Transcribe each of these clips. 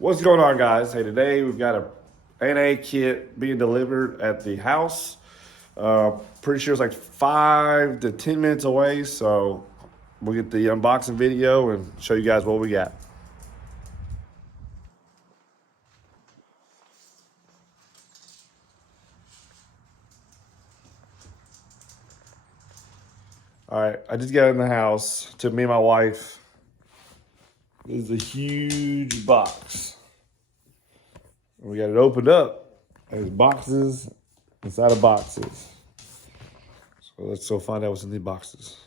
What's going on, guys? Hey, today we've got a NA kit being delivered at the house. Pretty sure it's like 5 to 10 minutes away, so we'll get the unboxing video and show you guys what we got. All right, I just got in the house. Took me and my wife. This is a huge box. We got it opened up. There's boxes inside of boxes. So let's go find out what's in these boxes.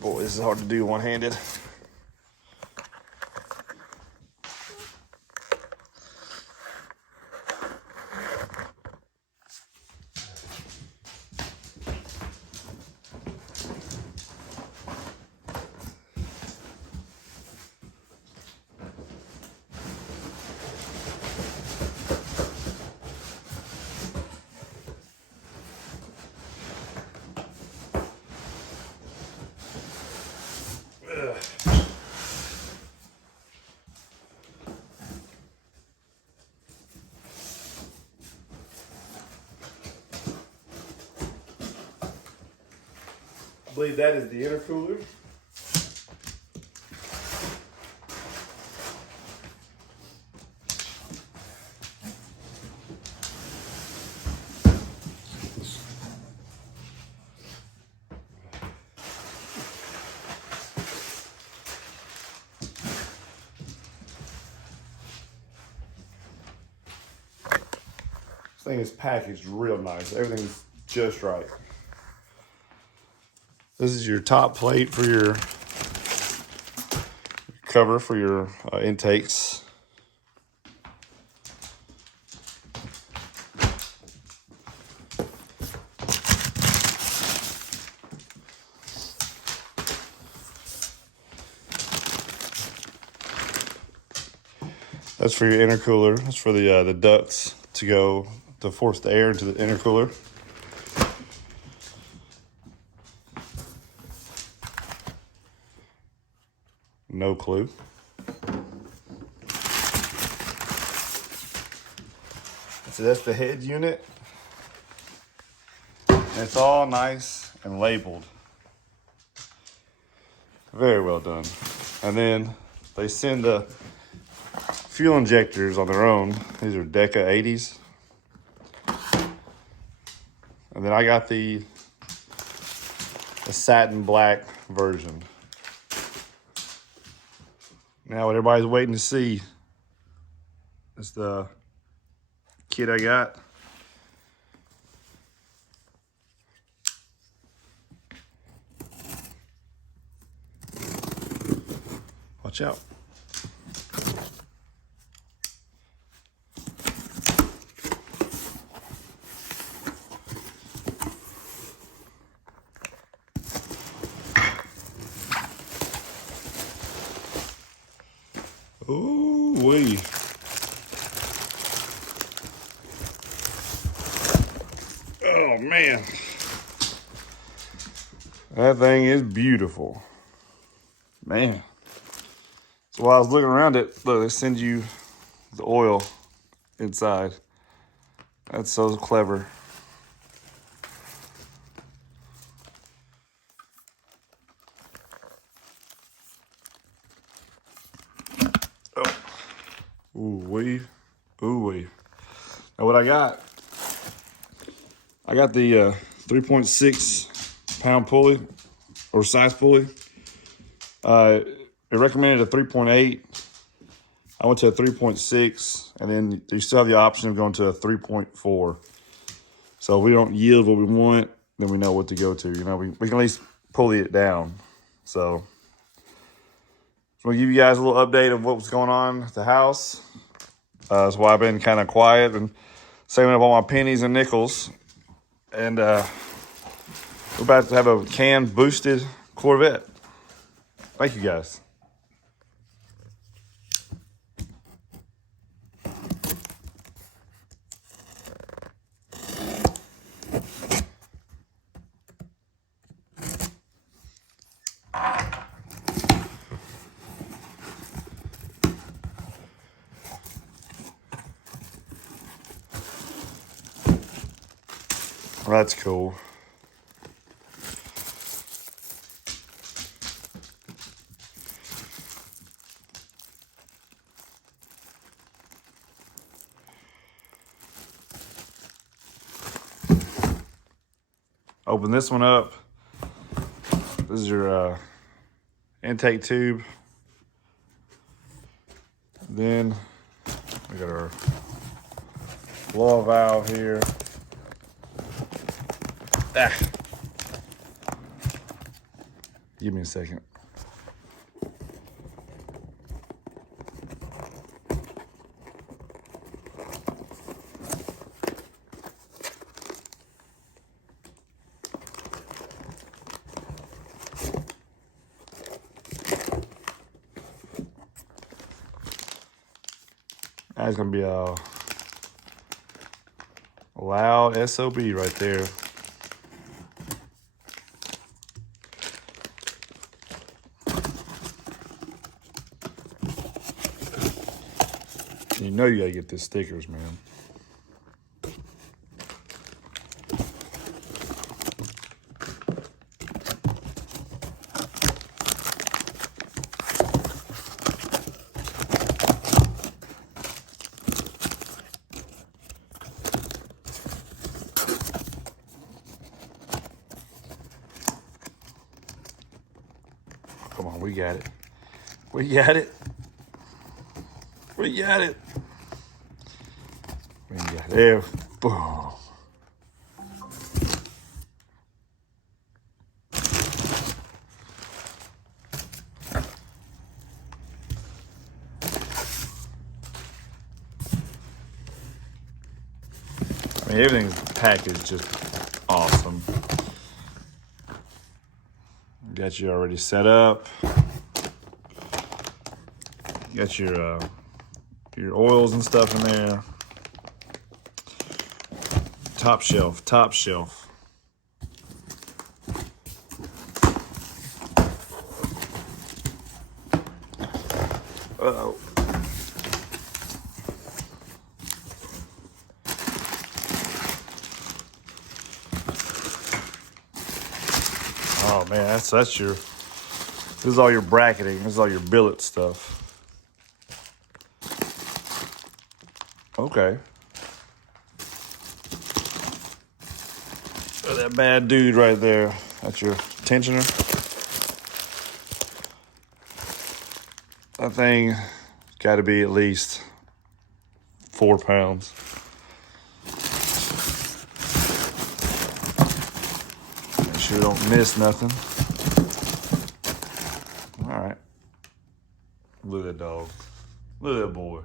Boy, this is hard to do one-handed. I believe that is the intercooler. This thing is packaged real nice. Everything's just right. This is your top plate for your cover for your intakes. That's for your intercooler. That's for the ducts to go to force the air into the intercooler. No clue. So that's the head unit. And it's all nice and labeled. Very well done. And then they send the fuel injectors on their own. These are Deca 80s. And then I got the satin black version. Now what everybody's waiting to see is the kit I got. Watch out. Ooh wee. Oh man. That thing is beautiful. Man. So while I was looking around it, look, they send you the oil inside. That's so clever. Oh. Ooh wee. Ooh wee. Now what I got the 3.6 pound pulley or size pulley. It recommended a 3.8. I went to a 3.6, and then you still have the option of going to a 3.4. So if we don't yield what we want, then we know what to go to. You know, we can at least pulley it down. So I'm gonna give you guys a little update of what was going on at the house. That's why I've been kind of quiet and saving up all my pennies and nickels. And we're about to have a can boosted Corvette. Thank you guys. Well, that's cool. Open this one up. This is your intake tube. Then we got our blow valve here. Ah. Give me a second. That's gonna be a loud SOB right there. You know you gotta get the stickers, man. Come on, we got it. We got it. We got it. We got it. There. Boom. I mean, everything's packaged just awesome. Got you already set up. Got your oils and stuff in there. Top shelf, top shelf. Uh-oh. Oh man, that's your, this is all your bracketing, this is all your billet stuff. Okay. Oh, that bad dude right there. That's your tensioner. That thing got to be at least 4 pounds. Make sure you don't miss nothing. All right. Look at that dog. Look at that boy.